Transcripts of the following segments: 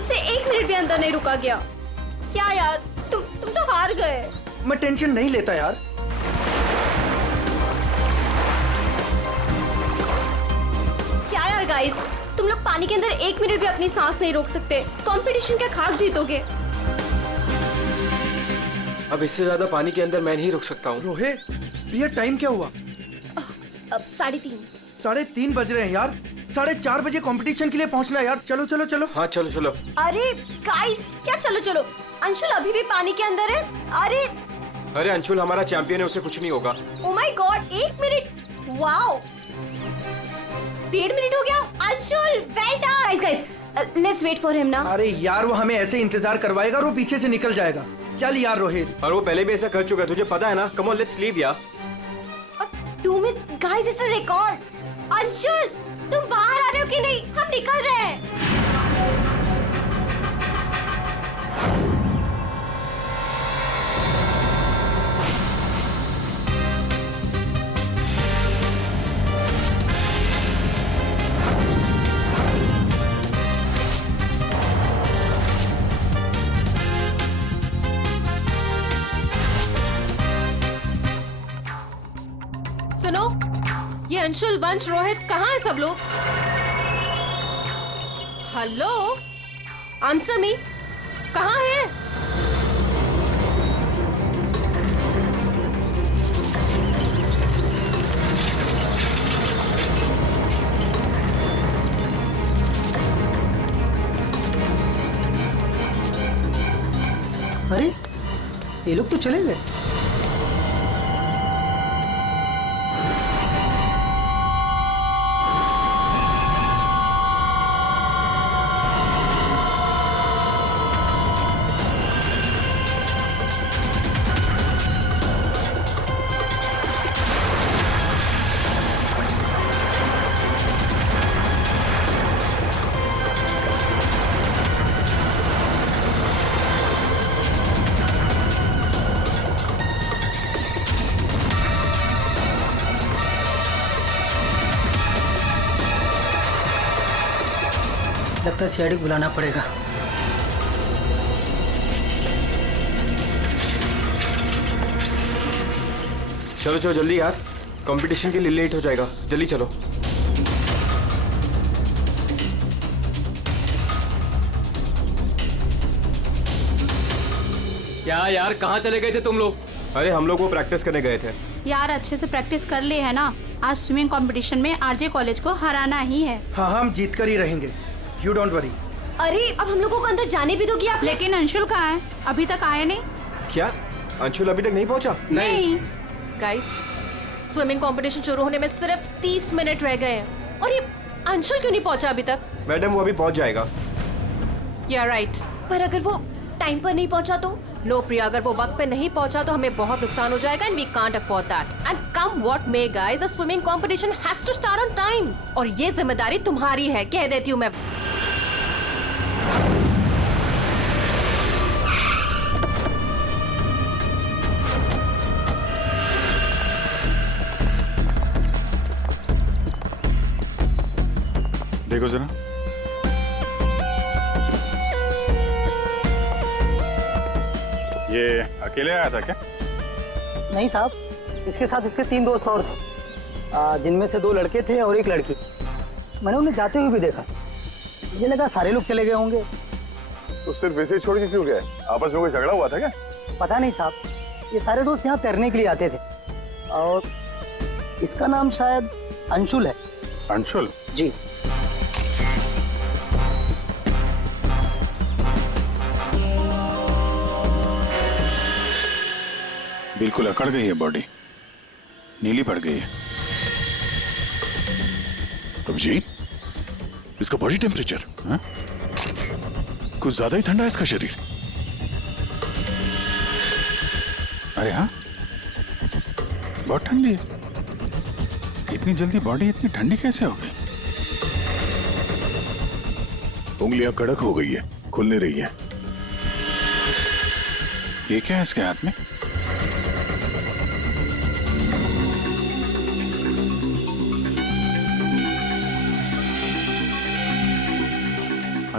तुमसे 1 मिनट भी अंदर नहीं रुका गया। क्या यार, तुम तो हार गए। मैं टेंशन नहीं लेता यार। क्या यार गाइस, तुम लोग पानी के अंदर 1 मिनट भी अपनी सांस नहीं रोक सकते। कंपटीशन क्या खाक जीतोगे? अब इससे ज्यादा पानी के अंदर मैं नहीं रुक सकता हूँ। रोहित, ये टाइम क्या हुआ? अब 3:30। 3:30 बज रहे हैं यार। 4:30 बजे कंपटीशन के लिए पहुंचना यार। चलो चलो चलो। हाँ चलो चलो। अरे गाइस, क्या चलो चलो? अंशुल अभी भी पानी के अंदर है। अरे अंशुल हमारा चैंपियन है, उसे कुछ नहीं होगा। Oh my god, 1 minute. Wow, 1.5 minute हो गया। Anshul well done. Guys, let's wait for him ना। अरे यार, वो हमें ऐसे इंतजार करवाएगा और वो पीछे से निकल जाएगा। चल यार रोहित। और वो पहले भी ऐसा कर चुका है, तुझे पता है ना। कम ऑन, लेट्स लीव यार। 2 minutes guys, it's a record. Anshul, तुम बाहर आ रहे हो कि नहीं? हम निकल रहे हैं। सुनो, ये अंशुल, वंश, रोहित कहाँ है सब लोग? हेलो, आंसर मी, कहाँ है? अरे ये लोग तो चले गए। लगता है सीआईडी को बुलाना पड़ेगा। चलो चलो जल्दी यार, कंपटीशन के लिए लेट हो जाएगा। जल्दी चलो। क्या यार, कहाँ चले गए थे तुम लोग? अरे हम लोग वो प्रैक्टिस करने गए थे। यार अच्छे से प्रैक्टिस कर लिए है ना। आज स्विमिंग कंपटीशन में आरजे कॉलेज को हराना ही है। हाँ, हम जीत कर ही रहेंगे। You don't worry. अरे अब हम लोगों को अंदर जाने भी दोगी आप? लेकिन अंशुल कहाँ है? अभी तक आया नहीं। क्या अंशुल अभी तक नहीं पहुंचा? नहीं। गाइस, स्विमिंग कंपटीशन शुरू होने में सिर्फ 30 मिनट रह गए हैं और ये अंशुल क्यों नहीं पहुंचा अभी तक? मैडम वो अभी पहुंच जाएगा। या राइट। पर अगर वो टाइम पर नहीं पहुंचा तो? नो प्रिया, अगर वो वक्त पे नहीं पहुंचा तो हमें बहुत नुकसान हो जाएगा and we can't afford that. And come what may guys, the swimming competition has to start on time और ये जिम्मेदारी तुम्हारी है, कह देती हूँ मैं। देखो जरा, ये अकेले आया था क्या? नहीं साहब, इसके साथ इसके 3 दोस्त और थे, जिनमें से 2 लड़के थे और 1 लड़की। मैंने उन्हें जाते हुए भी देखा। मुझे लगा सारे लोग चले गए होंगे। तो सिर्फ वैसे ही छोड़ के क्यों गए? आपस में कोई झगड़ा हुआ था क्या? पता नहीं साहब, ये सारे दोस्त यहाँ तैरने के लिए आते थे और इसका नाम शायद अंशुल है। अंशुल? जी। बिल्कुल अकड़ गई है बॉडी, नीली पड़ गई है। अभिजीत, इसका बॉडी टेम्परेचर कुछ ज्यादा ही ठंडा है इसका शरीर। अरे हाँ, बहुत ठंडी है। इतनी जल्दी बॉडी इतनी ठंडी कैसे हो गई? उंगलियां कड़क हो गई है, खुल नहीं रही है। ये क्या है इसके हाथ में?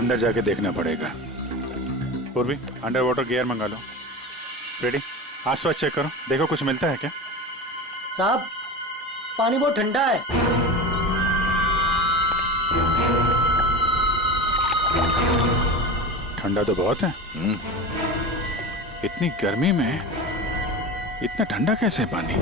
अंदर जाके देखना पड़ेगा। पूर्वी, अंडर वाटर गियर मंगा लो। रेडी? आसपास चेक करो, देखो कुछ मिलता है क्या। साहब, पानी बहुत ठंडा है। ठंडा तो बहुत है। इतनी गर्मी में इतना ठंडा कैसे पानी?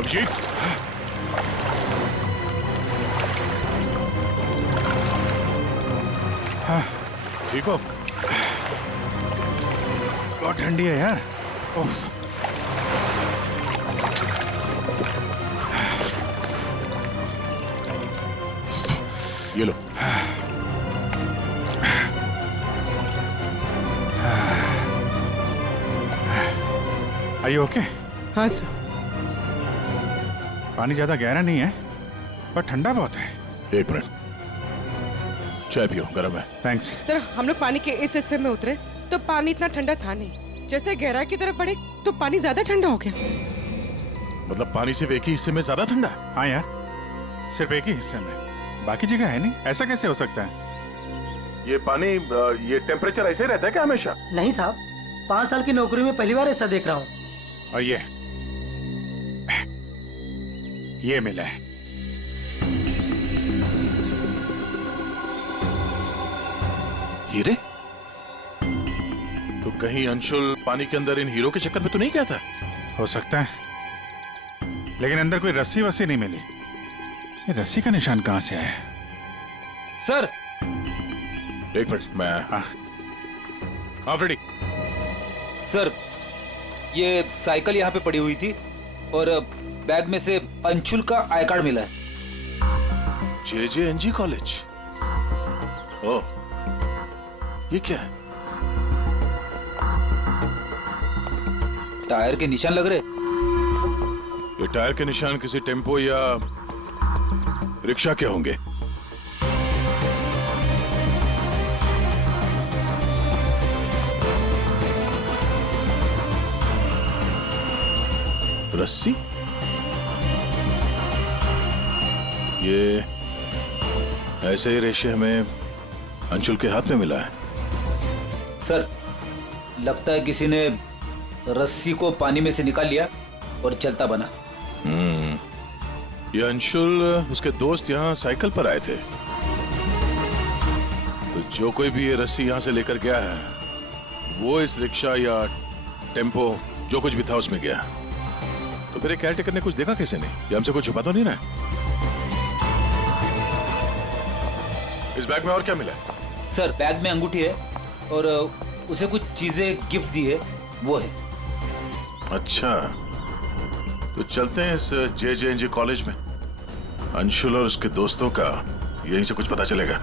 अभिजीत, हाँ, ठीक हो? बहुत ठंडी है यार। उफ। ये लो। Are you okay? हाँ सर। पानी ज्यादा गहरा नहीं है पर ठंडा बहुत है। एक मिनट, चाय पियो, गर्म है। थैंक्स। सर हम लोग पानी के इस हिस्से में उतरे तो पानी इतना ठंडा था नहीं, जैसे गहराई की तरफ बढ़े तो पानी ज्यादा ठंडा हो गया। मतलब पानी सिर्फ एक ही हिस्से में ज्यादा ठंडा? हाँ यार, सिर्फ एक ही हिस्से में, बाकी जगह है नहीं। ऐसा कैसे हो सकता है? ये पानी, ये टेम्परेचर ऐसे ही रहता है क्या हमेशा? नहीं साहब, 5 साल की नौकरी में पहली बार ऐसा देख रहा हूँ। और ये मिला है। हीरे? तो कहीं अंशुल पानी के अंदर इन हीरो के चक्कर में तो नहीं गया था? हो सकता है, लेकिन अंदर कोई रस्सी वस्सी नहीं मिली। ये रस्सी का निशान कहां से आया? सर, एक मिनट, मैं हाँ फ्रेडी। सर, ये साइकिल यहाँ पे पड़ी हुई थी और बैग में से अंशुल का आई कार्ड मिला है। JJNG college? ओह, ये क्या है? टायर के निशान लग रहे। ये टायर के निशान किसी टेम्पो या रिक्शा के होंगे। रस्सी? ये ऐसे ही रेशे हमें अंशुल के हाथ में मिला है। सर, लगता है किसी ने रस्सी को पानी में से निकाल लिया और चलता बना। ये अंशुल उसके दोस्त यहाँ साइकिल पर आए थे, तो जो कोई भी ये रस्सी यहाँ से लेकर गया है वो इस रिक्शा या टेम्पो जो कुछ भी था उसमें गया। तो फिर केयरटेकर ने कुछ देखा कैसे नहीं? ये हमसे कुछ छुपा तो नहीं रहा? इस बैग में और क्या मिला? सर, बैग में अंगूठी है और उसे कुछ चीजें गिफ्ट दी है, वो है। अच्छा, तो चलते हैं इस JNG कॉलेज में। अंशुल और उसके दोस्तों का यहीं से कुछ पता चलेगा।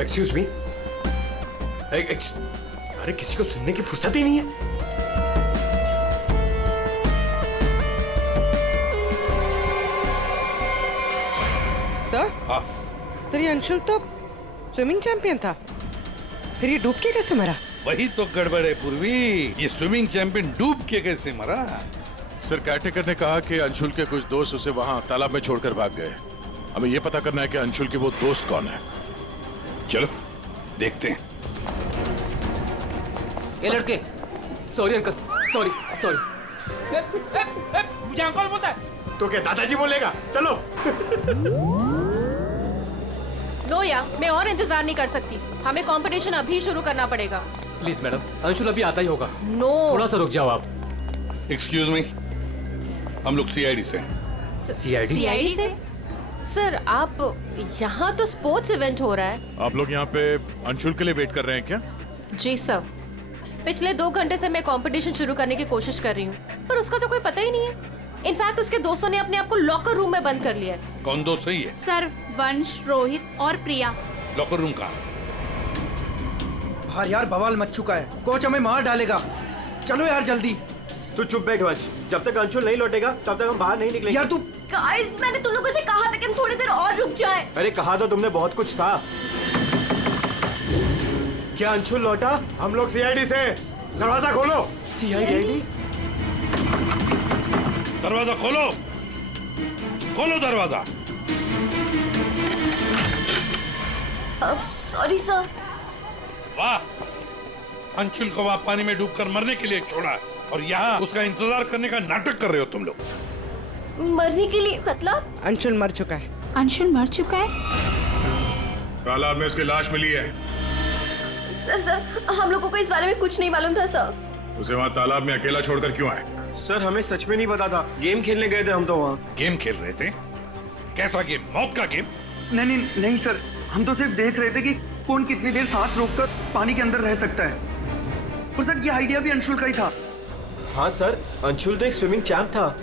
Excuse me. अरे किसी को सुनने की फुर्सत ही नहीं है। सर, ये अंशुल तो स्विमिंग चैंपियन था, फिर ये डूब के कैसे मरा? वही तो गड़बड़ है पूर्वी, ये स्विमिंग चैंपियन डूब के कैसे मरा? सर, केयरटेकर ने कहा कि अंशुल के कुछ दोस्त उसे वहां तालाब में छोड़कर भाग गए। हमें यह पता करना है कि अंशुल के वो दोस्त कौन है। चलो देखते हैं। ये लड़के। Sorry uncle, sorry. मुझे अंकल बोलता है तो क्या दादाजी बोलेगा? चलो। नो या, मैं और इंतजार नहीं कर सकती। हमें कंपटीशन अभी शुरू करना पड़ेगा। प्लीज मैडम, अंशुल अभी आता ही होगा। नो, थोड़ा सा रुक जाओ आप। एक्सक्यूज मी, हम लोग CID से। CID से? सर, आप यहाँ तो स्पोर्ट्स इवेंट हो रहा है। आप लोग यहाँ पे अंशुल के लिए वेट कर रहे हैं क्या? जी सर, पिछले 2 घंटे से मैं कंपटीशन शुरू करने की कोशिश कर रही हूँ, पर उसका तो कोई पता ही नहीं है। इनफैक्ट उसके दोस्तों ने अपने आप को लॉकर रूम में बंद कर लिया है। कौन दोस्त सही है? सर, वंश, रोहित और प्रिया। लॉकर रूम कहाँ? बाहर यार बवाल मच चुका है, कोच हमें मार डालेगा। चलो यार जल्दी। तू चुप बैठ वंश, जब तक अंशुल नहीं लौटेगा तब तक हम बाहर नहीं निकलेंगे। यार तू। गाइस, मैंने तुम लोगों से कहा था कि हम थोड़ी देर और रुक जाएं। अरे कहा तो तुमने बहुत कुछ था। क्या अंशुल लौटा? हम लोग CID से। दरवाजा खोलो। CID? दरवाजा खोलो, खोलो दरवाजा। Sorry sir. वाह, अंशुल को वहां पानी में डूबकर मरने के लिए छोड़ा और यहाँ उसका इंतजार करने का नाटक कर रहे हो तुम लोग। मरने के लिए मतलब? अंशुल मर चुका है। अंशुल मर चुका है? तालाब में उसकी लाश मिली है। सर, हम लोगों को इस बारे में कुछ नहीं मालूम था सर। उसे वहाँ तालाब में अकेला छोड़कर क्यों आए? सर, हमें सच में नहीं पता था। गेम खेलने गए थे हम तो वहाँ। गेम खेल रहे थे? कैसा गेम? मौत का गेम? नहीं सर, हम तो सिर्फ देख रहे थे कि कौन कितनी देर सांस रोककर पानी के अंदर रह सकता है। और सर, ये आइडिया भी अंशुल का ही था। हाँ सर, अंशुल तो एक स्विमिंग चैंप था।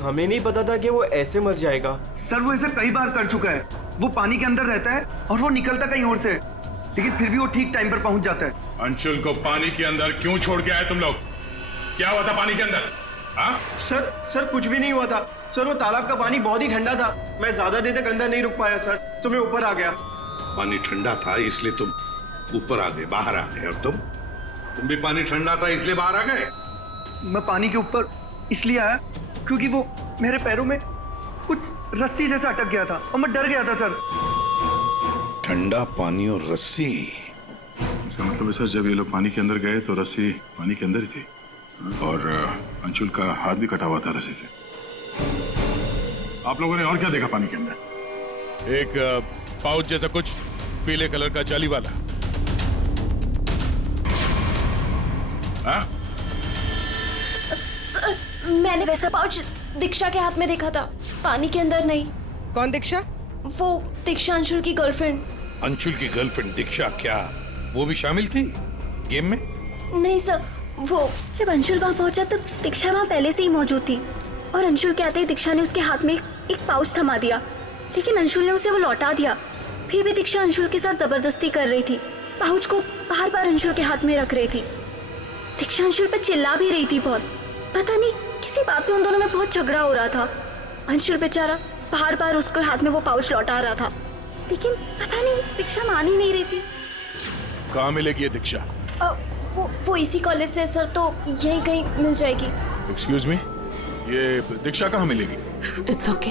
हमें नहीं पता था कि वो ऐसे मर जाएगा। सर, वो ऐसा कई बार कर चुका है। वो पानी के अंदर रहता है और वो निकलता कहीं और से, लेकिन फिर भी वो ठीक टाइम पर पहुंच जाता है। अंशुल को पानी के अंदर क्यों छोड़ के आए तुम लोग? क्या हुआ था पानी के अंदर? हाँ? सर कुछ भी नहीं हुआ था। सर, वो तालाब का पानी बहुत ही ठंडा था। मैं ज्यादा देर तक अंदर नहीं रुक पाया सर, तो मैं ऊपर आ गया। पानी ठंडा था इसलिए तुम ऊपर आ गए, बाहर आ गए। और तुम भी पानी ठंडा था इसलिए बाहर आ गए? मैं पानी के ऊपर इसलिए आया क्योंकि वो मेरे पैरों में कुछ रस्सी जैसा अटक गया था और मैं डर गया था सर। ठंडा पानी और रस्सी? इसका मतलब है सर, जब ये लोग पानी के अंदर गए तो रस्सी पानी के अंदर ही थी और अंशुल का हाथ भी कटा हुआ था रस्सी से। आप लोगों ने और क्या देखा पानी के अंदर? एक पाउच जैसा कुछ पीले कलर का जाली वाला। हाँ? सर, मैंने वैसा पाउच दीक्षा के हाथ में देखा था, पानी के अंदर नहीं। कौन दीक्षा? वो दीक्षा अंशुल की गर्लफ्रेंड। अंशुल की गर्लफ्रेंड दीक्षा? क्या वो भी शामिल थी गेम में? नहीं सर, वो जब अंशुल वहाँ पहुंचा तब दीक्षा वहाँ पहले से ही मौजूद थी। और अंशुल के आते ही दीक्षा ने उसके हाथ में एक पाउच थमा दिया, लेकिन अंशुल ने उसे वो लौटा दिया। फिर भी दीक्षा अंशुल के साथ जबरदस्ती कर रही थी, पाउच को बार बार अंशुल के हाथ में रख रही थी। दीक्षा अंशुल पर चिल्ला भी रही थी बहुत। पता नहीं किसी बात पे उन दोनों में बहुत झगड़ा हो रहा था। अंशुल बेचारा बार बार उसके हाथ में वो पाउच लौटा रहा था, लेकिन पता नहीं दीक्षा मान ही नहीं रही थी। कहाँ मिलेगी ये दीक्षा? वो इसी कॉलेज से सर, तो यहीं कहीं मिल जाएगी। एक्सक्यूज मी, ये दीक्षा कहाँ मिलेगी? इट्स ओके,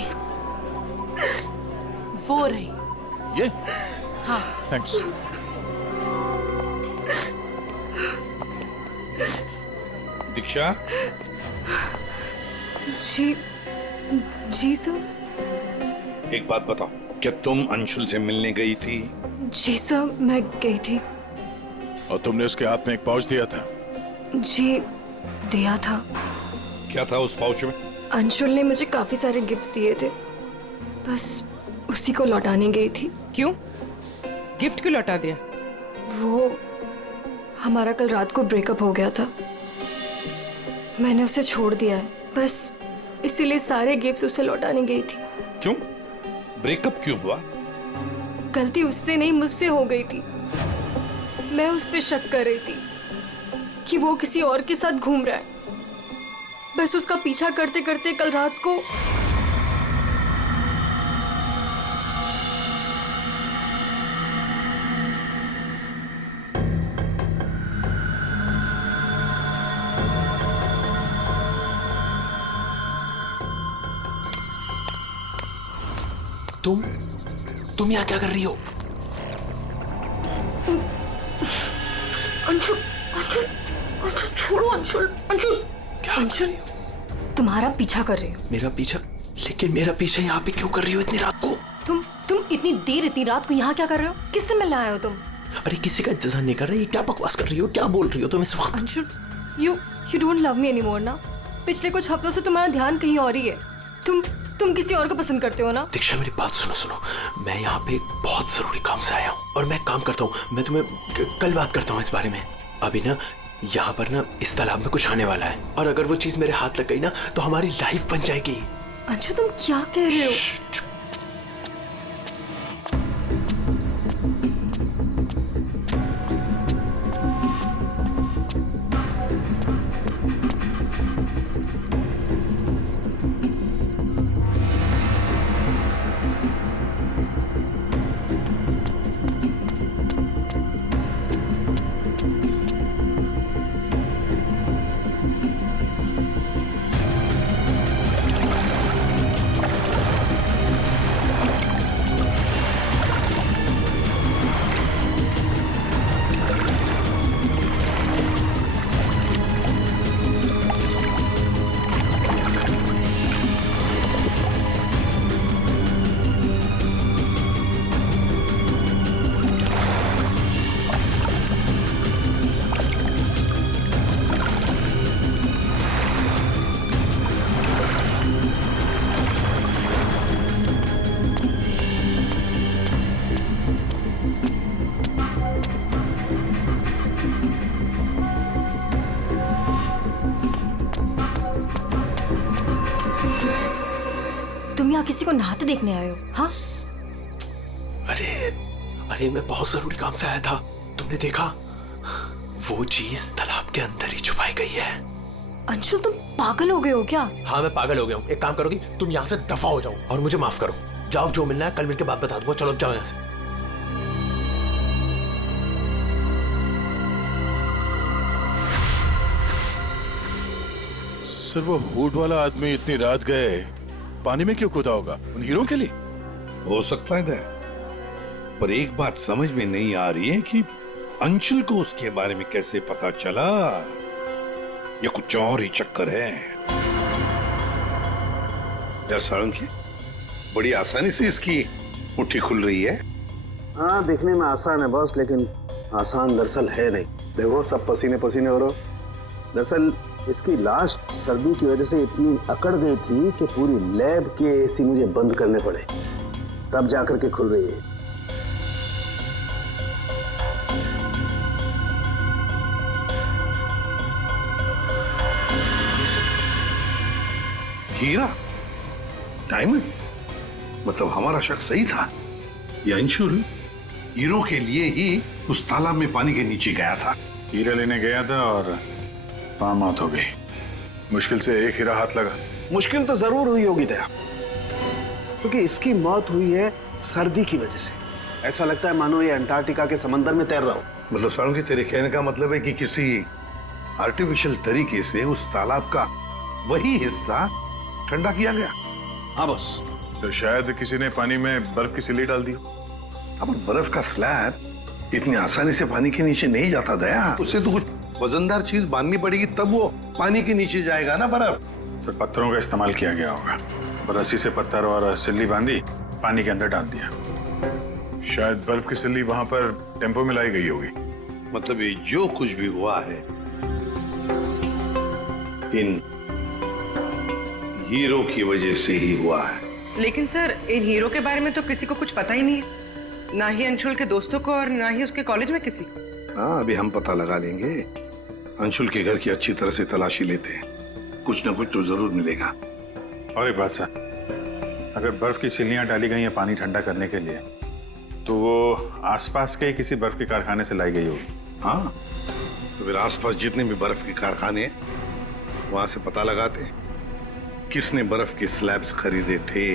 वो रही। ये? हाँ। थैंक्स। दीक्षा? जी सर। एक बात बताओ, क्या तुम अंशुल से मिलने गई थी? जी सर, मैं गई थी। और तुमने उसके हाथ में एक पाउच दिया था? जी दिया था। क्या था उस पाउच में? अंशुल ने मुझे काफी सारे गिफ्ट्स दिए थे, बस उसी को लौटाने गई थी। क्यों? गिफ्ट क्यों लौटा दिया? वो हमारा कल रात को ब्रेकअप हो गया था, मैंने उसे छोड़ दिया है, बस इसीलिए सारे गिफ्ट्स उसे लौटाने गई थी। क्यों? ब्रेकअप क्यों हुआ? गलती उससे नहीं, मुझसे हो गई थी। मैं उस पे शक कर रही थी कि वो किसी और के साथ घूम रहा है। बस उसका पीछा करते करते कल रात को तुम यहाँ क्या कर रही हो? अंशुल, अंशुल, अंशुल छोड़ो अंशुल, अंशुल। क्या? अंशुल, तुम्हारा पीछा कर रही हो। मेरा पीछा? लेकिन मेरा पीछा यहाँ पे क्यों कर रही हो इतनी रात को? तुम इतनी देर इतनी रात को यहाँ क्या कर रहे हो? किससे मिलने आए हो तुम? अरे किसी का इंतजार नहीं कर रही, क्या बकवास कर रही हो, क्या बोल रही हो तुम इस वक्त? Anshul, you don't love me anymore ना? पिछले कुछ हफ्तों से तुम्हारा ध्यान कहीं और ही है। तुम किसी और को पसंद करते हो ना? दीक्षा मेरी बात सुनो, मैं यहाँ पे बहुत जरूरी काम से आया हूँ और मैं काम करता हूँ। मैं तुम्हें कल बात करता हूँ इस बारे में। अभी ना यहाँ पर ना इस तालाब में कुछ आने वाला है और अगर वो चीज मेरे हाथ लग गई ना तो हमारी लाइफ बन जाएगी। अंशु, तुम क्या कह रहे हो? तुम यहाँ किसी को नहाते देखने आए हो? हाँ? अरे मैं बहुत जरूरी काम से आया था। तुमने देखा? वो चीज तालाब के अंदर ही छुपाई गई है। अंशुल, तुम पागल हो गए हो क्या? हाँ मैं पागल हो गया हूँ। एक काम करोगी, तुम यहाँ से दफा हो जाओ और मुझे माफ करो। जाओ, जो मिलना है कल मिलके बात बता दूंगा। चलो जाओ यहाँ से। सर वो हुड वाला आदमी इतनी रात गए पानी में क्यों कूदा होगा? उन हीरो के लिए? हो सकता है, पर एक बात समझ में नहीं आ रही है कि अंशुल को उसके बारे में कैसे पता चला। ये कुछ और ही चक्कर है। यार सारंगी, बड़ी आसानी से इसकी मुट्ठी खुल रही है। हाँ, दिखने में आसान है बॉस, लेकिन आसान दरअसल है नहीं। देखो सब पसीने पसीने हो रहे हो। दरअसल इसकी लाश सर्दी की वजह से इतनी अकड़ गई थी कि पूरी लैब के एसी मुझे बंद करने पड़े, तब जाकर के खुल रही है। हीरा? डायमंड? मतलब हमारा शक सही था। ये अंशुल हीरो के लिए ही उस तालाब में पानी के नीचे गया था। हीरा लेने गया था और वहां मौत हो गई। मुश्किल से एक हीरा हाथ लगा। मुश्किल तो जरूर हुई होगी दया, क्योंकि इसकी मौत हुई है सर्दी की वजह से। ऐसा लगता है मानो ये अंटार्कटिका के समंदर में तैर रहा हो। मतलब सालुंकी, तेरे कहने का मतलब है कि किसी आर्टिफिशियल तरीके से उस तालाब का वही हिस्सा ठंडा किया गया। हाँ बस। तो शायद किसी ने पानी में बर्फ की सिल्ली डाल दी। अब बर्फ का स्लैब इतनी आसानी से पानी के नीचे नहीं जाता दया। उससे तो कुछ वजनदार चीज बांधनी पड़ेगी, तब वो पानी के नीचे जाएगा ना बर्फ। तो पत्थरों का इस्तेमाल किया गया होगा। रस्सी से पत्थर और सिल्ली बांधी, पानी के अंदर डाल दिया। शायद बर्फ की सिल्ली वहां पर टेम्पो में लाई गई होगी। मतलब ये जो कुछ भी हुआ है इन हीरो की वजह से ही हुआ है। लेकिन सर, इन हीरो के बारे में तो किसी को कुछ पता ही नहीं है, ना ही अंशुल के दोस्तों को और ना ही उसके कॉलेज में किसी को। हाँ, अभी हम पता लगा लेंगे। अंशुल के घर की अच्छी तरह से तलाशी लेते हैं, कुछ ना कुछ तो जरूर मिलेगा। और एक बात सर, अगर बर्फ की सिल्लियां डाली गई हैं पानी ठंडा करने के लिए, तो वो आसपास के किसी बर्फ के कारखाने से लाई गई होगी। हाँ, तो फिर आसपास जितने भी बर्फ के कारखाने हैं, वहां से पता लगाते हैं किसने बर्फ के स्लैब्स खरीदे थे।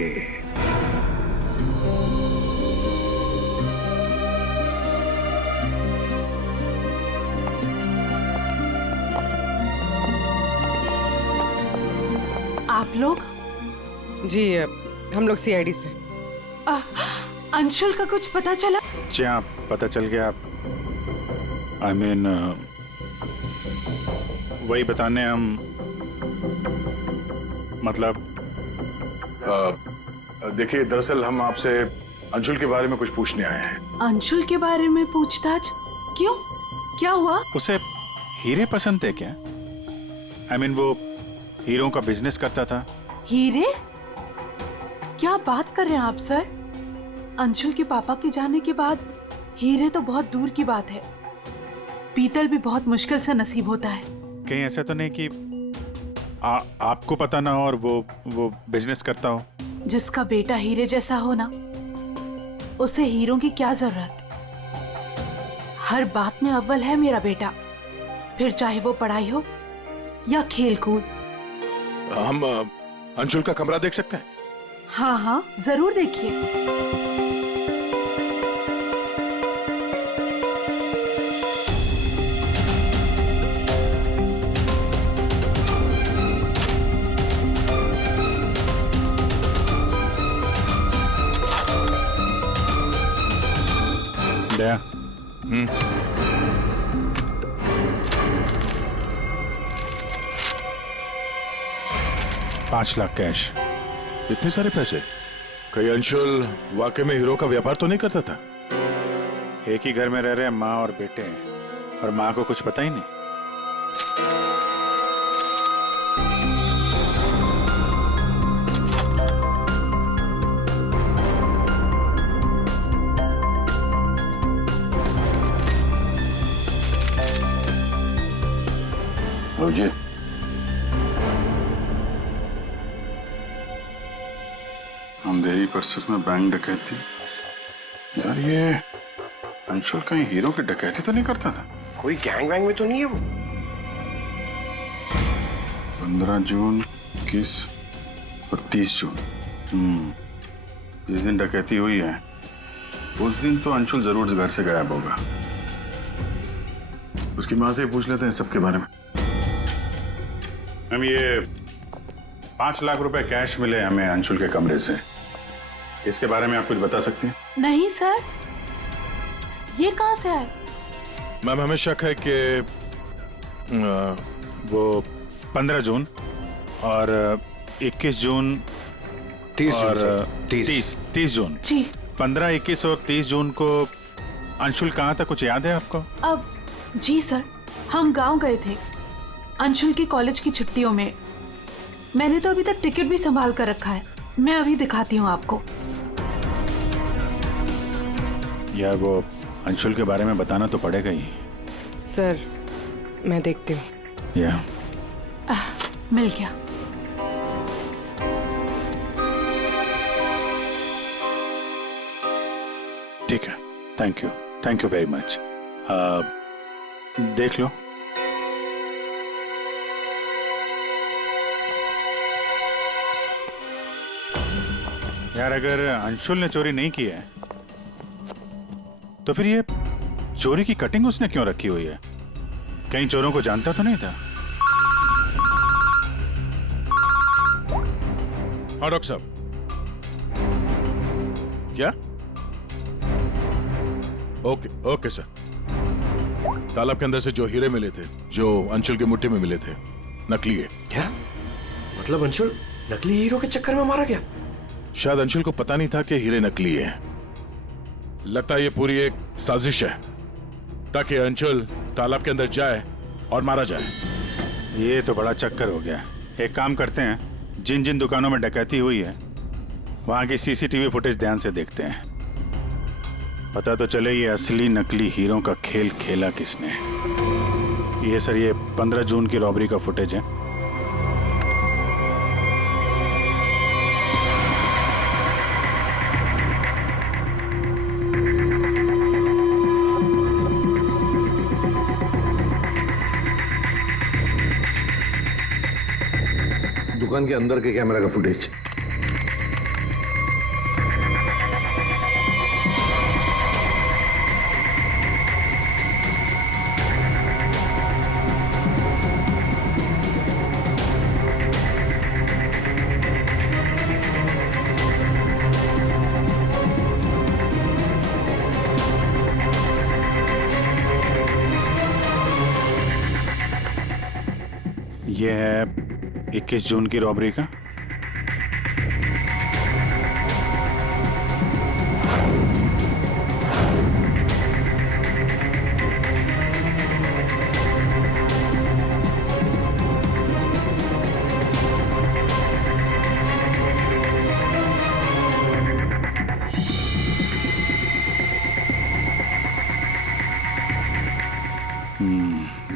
आप लोग? जी, हम लोग सीआईडी से। अंशुल का कुछ पता चला? जी हाँ, पता चल गया। आई मीन वही बताने हम, मतलब देखिए, दरअसल हम आपसे अंशुल के बारे में कुछ पूछने आए हैं। अंशुल के बारे में पूछताछ? क्यों, क्या हुआ? उसे हीरे पसंद थे क्या? आई मीन वो हीरों का बिजनेस करता था। हीरे? क्या बात कर रहे हैं आप सर? अंशुल के पापा के जाने के बाद हीरे तो बहुत दूर की बात है। पीतल भी बहुत मुश्किल से नसीब होता है। कहीं ऐसा तो नहीं कि आपको पता ना हो और वो बिजनेस करता हो? जिसका बेटा हीरे जैसा हो ना, उसे हीरों की क्या जरूरत। हर बात में अव्वल है मेरा बेटा, फिर चाहे वो पढ़ाई हो या खेल कूद। हम अंशुल का कमरा देख सकते हैं? हाँ हाँ, जरूर देखिए। दया, 5 लाख कैश। इतने सारे पैसे? कहीं अंशुल वाकई में हीरो का व्यापार तो नहीं करता था? एक ही घर में रह रहे हैं माँ और बेटे, और माँ को कुछ पता ही नहीं। जी, अंधेरी परिसर में बैंक डकैती। यार, ये अंशुल कहीं हीरो की डकैती तो नहीं करता था? कोई गैंग वैंग में तो नहीं है वो? 15 जून, 21 और 30 जून। जिस दिन डकैती हुई है उस दिन तो अंशुल जरूर घर से गायब होगा। उसकी माँ से पूछ लेते हैं सबके बारे में। हम ये 5 लाख रुपए कैश मिले हमें अंशुल के कमरे से, इसके बारे में आप कुछ बता सकती हैं? नहीं सर, ये कहाँ से आए? मैम, हमें शक है कि वो 15 जून और 21 जून 30 और जून, 30 जून जी। 15, 21 और 30 जून को अंशुल कहाँ था, कुछ याद है आपको? अब जी सर, हम गांव गए थे अंशुल की कॉलेज की छुट्टियों में। मैंने तो अभी तक टिकट भी संभाल कर रखा है, मैं अभी दिखाती हूँ आपको। यार, वो अंशुल के बारे में बताना तो पड़ेगा ही। सर, मैं देखती हूँ। या मिल गया। ठीक है, थैंक यू वेरी मच। देख लो। यार अगर अंशुल ने चोरी नहीं की है तो फिर ये चोरी की कटिंग उसने क्यों रखी हुई है? कहीं चोरों को जानता तो नहीं था? हाँ डॉक्टर साहब। क्या? Okay sir. तालाब के अंदर से जो हीरे मिले थे, जो अंशुल की मुट्ठी में मिले थे, नकली है। क्या मतलब? अंशुल नकली हीरो के चक्कर में मारा गया? शायद अंशुल को पता नहीं था कि हीरे नकली है। लगता है ये पूरी एक साजिश है ताकि अंशुल तालाब के अंदर जाए और मारा जाए। ये तो बड़ा चक्कर हो गया। एक काम करते हैं, जिन जिन दुकानों में डकैती हुई है वहां की सीसीटीवी फुटेज ध्यान से देखते हैं। पता तो चले ये असली नकली हीरो का खेल खेला किसने। ये सर, ये 15 जून की रॉबरी का फुटेज है। दुकान के अंदर के कैमरा का फुटेज। ये है 21 जून की रॉबरी का।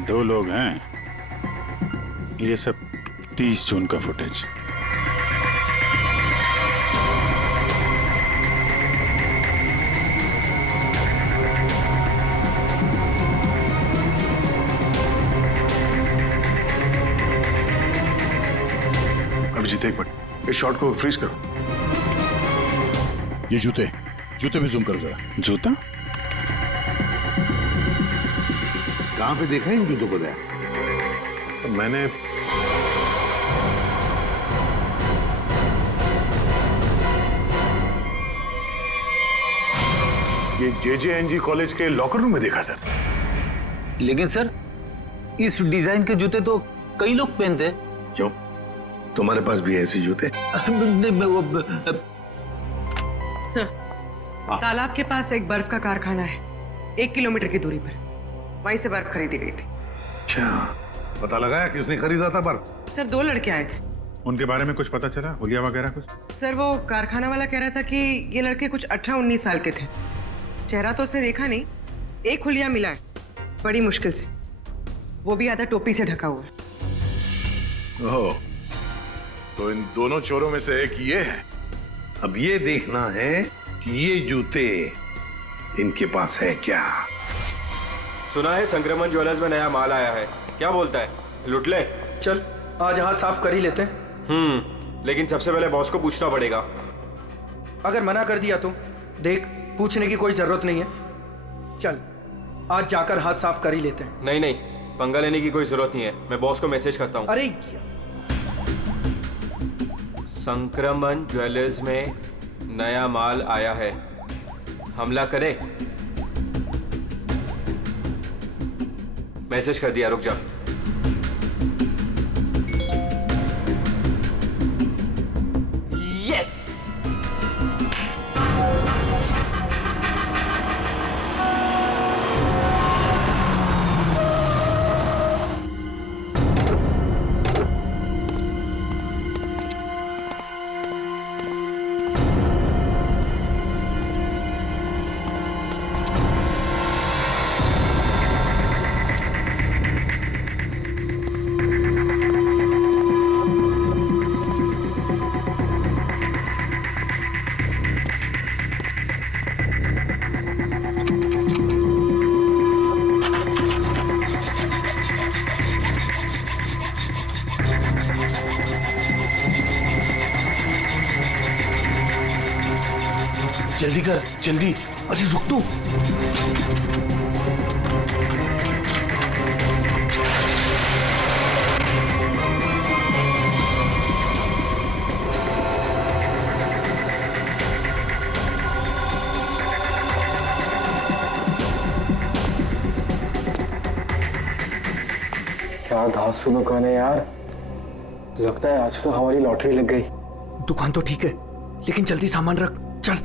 दो लोग हैं। ये सब 30 जून का फुटेज। अभिजीत एक मिनट, इस शॉट को फ्रीज करो। ये जूते पे जूम करो जरा। जूता कहाँ पे देखा है इन जूतों को? सर मैंने ये JJNG कॉलेज के लॉकर रूम में देखा सर। लेकिन सर इस डिजाइन के जूते तो कई लोग पहनते हैं। क्यों, तुम्हारे पास भी ऐसे जूते? सर, तालाब के पास एक बर्फ का कारखाना है, 1 किलोमीटर की दूरी पर। वहीं से बर्फ खरीदी गई थी। अच्छा, पता लगाया किसने खरीदा था बर्फ? सर 2 लड़के आए थे। उनके बारे में कुछ पता चला? हुलिया वगैरह कुछ? सर वो कारखाना वाला कह रहा था कि ये लड़के कुछ 18-19 साल के थे। चेहरा तो उसने देखा नहीं, एक हुलिया मिला है बड़ी मुश्किल से, वो भी आधा टोपी से ढका हुआ है। ओह, तो इन दोनों चोरों में से एक ये है। अब ये देखना है कि ये जूते इनके पास है क्या। सुना है संक्रमण ज्वेलर्स में नया माल आया है, क्या बोलता है? लुट ले? चल आज हाथ साफ कर ही लेते हैं। लेकिन सबसे पहले बॉस को पूछना पड़ेगा। अगर मना कर दिया तो देख, पूछने की कोई जरूरत नहीं है। चल आज जाकर हाथ साफ कर ही लेते हैं। नहीं, पंगा लेने की कोई जरूरत नहीं है, मैं बॉस को मैसेज करता हूँ। अरे संक्रमण ज्वेलर्स में नया माल आया है, हमला करे? मैसेज कर दिया, रुक जा। यस, जल्दी कर, जल्दी। अरे रुक तो। क्या धांसू दुकान है यार, लगता है आज तो हमारी लॉटरी लग गई। दुकान तो ठीक है, लेकिन जल्दी सामान रख, चल।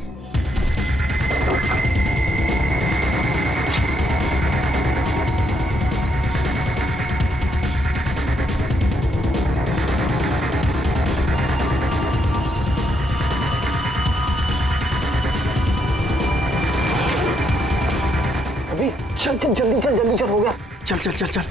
अभी चल चल, जल्दी चल, हो गया। चल चल चल चल।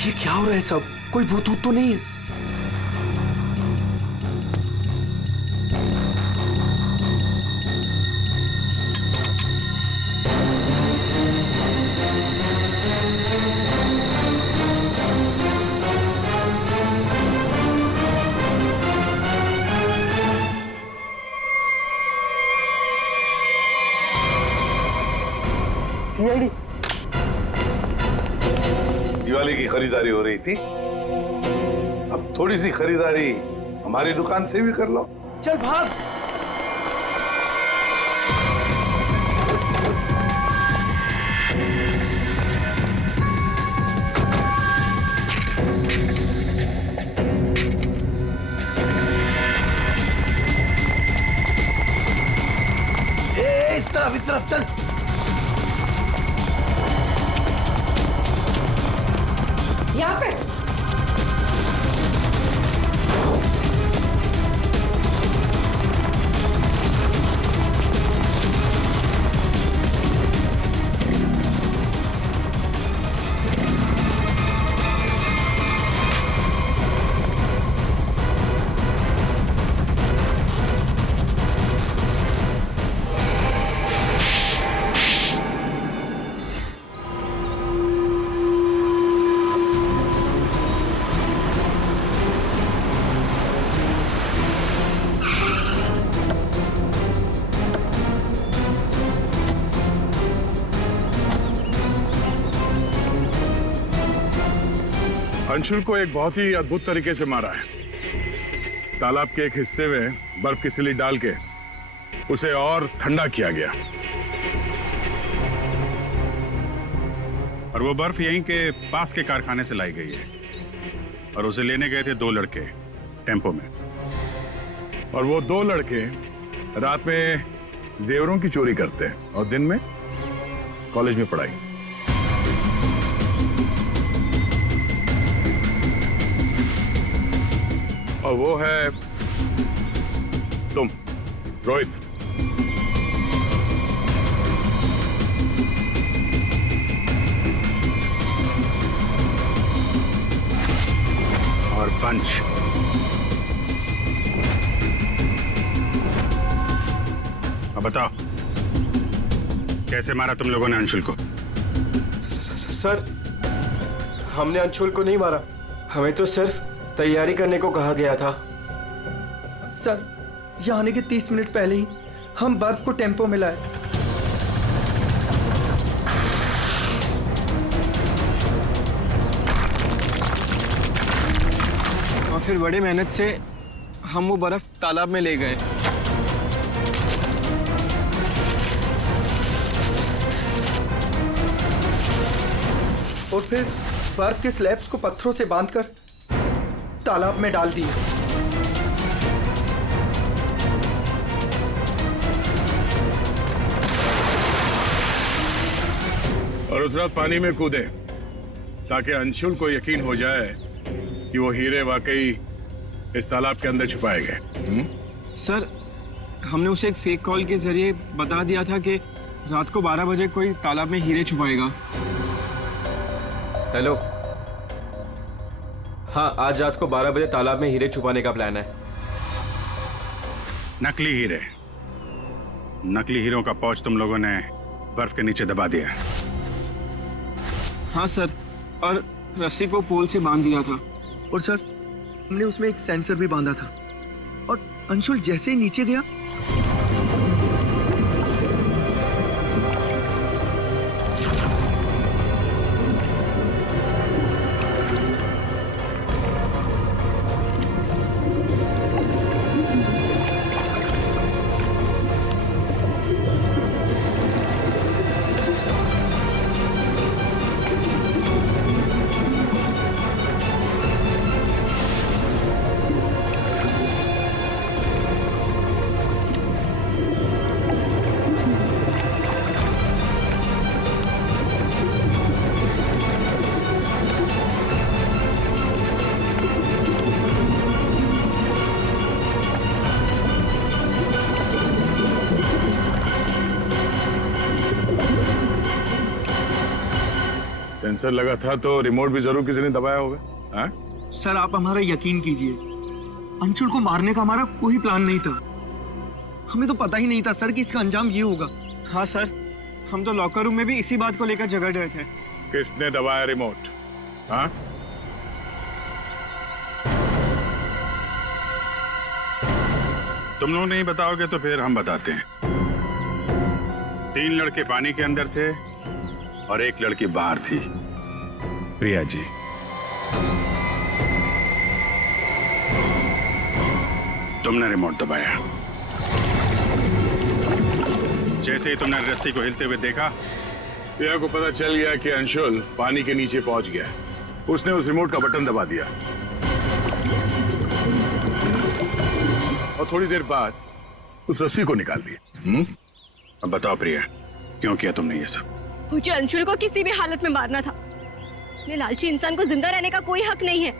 ये क्या हो रहा है सब? कोई भूत ऊत तो नहीं है? सीआईडी दिवाली की खरीदारी हो रही थी, अब थोड़ी सी खरीदारी हमारी दुकान से भी कर लो। चल भाग। इस तरफ चल। यहाँ पे अंशुल को एक बहुत ही अद्भुत तरीके से मारा है। तालाब के एक हिस्से में बर्फ की सिल्ली डाल के उसे और ठंडा किया गया, और वो बर्फ यहीं के पास के कारखाने से लाई गई है। और उसे लेने गए थे 2 लड़के टेम्पो में, और वो 2 लड़के रात में जेवरों की चोरी करते हैं और दिन में कॉलेज में पढ़ाई। और वो है तुम, रोहित। और पंच। अब बताओ, कैसे मारा तुम लोगों ने अंशुल को? सर, हमने अंशुल को नहीं मारा, हमें तो सिर्फ तैयारी करने को कहा गया था। सर, यहाँ आने के 30 मिनट पहले ही हम बर्फ को टेम्पो में लाए। और फिर बड़ी मेहनत से हम वो बर्फ तालाब में ले गए। और फिर बर्फ के स्लैब्स को पत्थरों से बांधकर तालाब में डाल दिए। और उस रात पानी में कूदे ताकि अंशुल को यकीन हो जाए कि वो हीरे वाकई इस तालाब के अंदर छुपाए गए। सर, हमने उसे एक फेक कॉल के जरिए बता दिया था कि रात को 12 बजे कोई तालाब में हीरे छुपाएगा। हेलो, हाँ, आज रात को 12 बजे तालाब में हीरे छुपाने का प्लान है। नकली हीरे, नकली हीरों का पौच तुम लोगों ने बर्फ के नीचे दबा दिया। हाँ सर, और रस्सी को पोल से बांध दिया था। और सर, हमने उसमें एक सेंसर भी बांधा था, और अंशुल जैसे ही नीचे गया सेंसर लगा था तो रिमोट भी जरूर किसी ने दबाया होगा। हाँ? सर, आप हमारा यकीन कीजिए, अंशुल को मारने का हमारा कोई प्लान नहीं था। हमें तो पता ही नहीं था सर कि इसका अंजाम ये होगा। हाँ सर, हम तो लॉकर रूम में भी इसी बात को लेकर झगड़ रहे थे। किसने दबाया रिमोट? हाँ? तुम लोग नहीं बताओगे तो फिर हम बताते हैं। 3 लड़के पानी के अंदर थे और 1 लड़की बाहर थी, प्रिया जी। तुमने रिमोट दबाया। जैसे ही तुमने रस्सी को हिलते हुए देखा, प्रिया को पता चल गया कि अंशुल पानी के नीचे पहुंच गया। उसने उस रिमोट का बटन दबा दिया और थोड़ी देर बाद उस रस्सी को निकाल दिया। अब बताओ प्रिया, क्यों किया तुमने ये सब? मुझे अंशुल को किसी भी हालत में मारना था। ये लालची इंसान को जिंदा रहने का कोई हक नहीं है।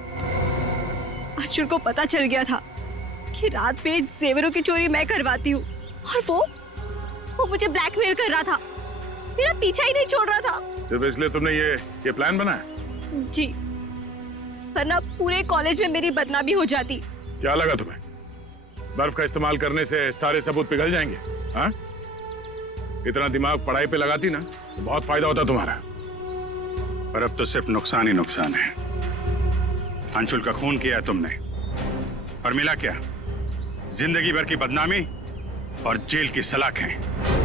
अंशुल को पता चल गया था कि रात में जेवरों की चोरी मैं करवाती हूँ, और वो मुझे ब्लैकमेल कर रहा था, मेरा पीछा ही नहीं छोड़ रहा था। सिर्फ इसलिए तुमने ये प्लान बनाया? जी, वरना पूरे कॉलेज में मेरी बदनामी हो जाती। क्या लगा तुम्हें बर्फ का इस्तेमाल करने से सारे सबूत पिघल जाएंगे? हाँ? इतना दिमाग पढ़ाई पे लगाती ना तो बहुत फायदा होता तुम्हारा। पर अब तो सिर्फ नुकसान ही नुकसान है। अंशुल का खून किया तुमने, और मिला क्या? जिंदगी भर की बदनामी और जेल की सलाखें।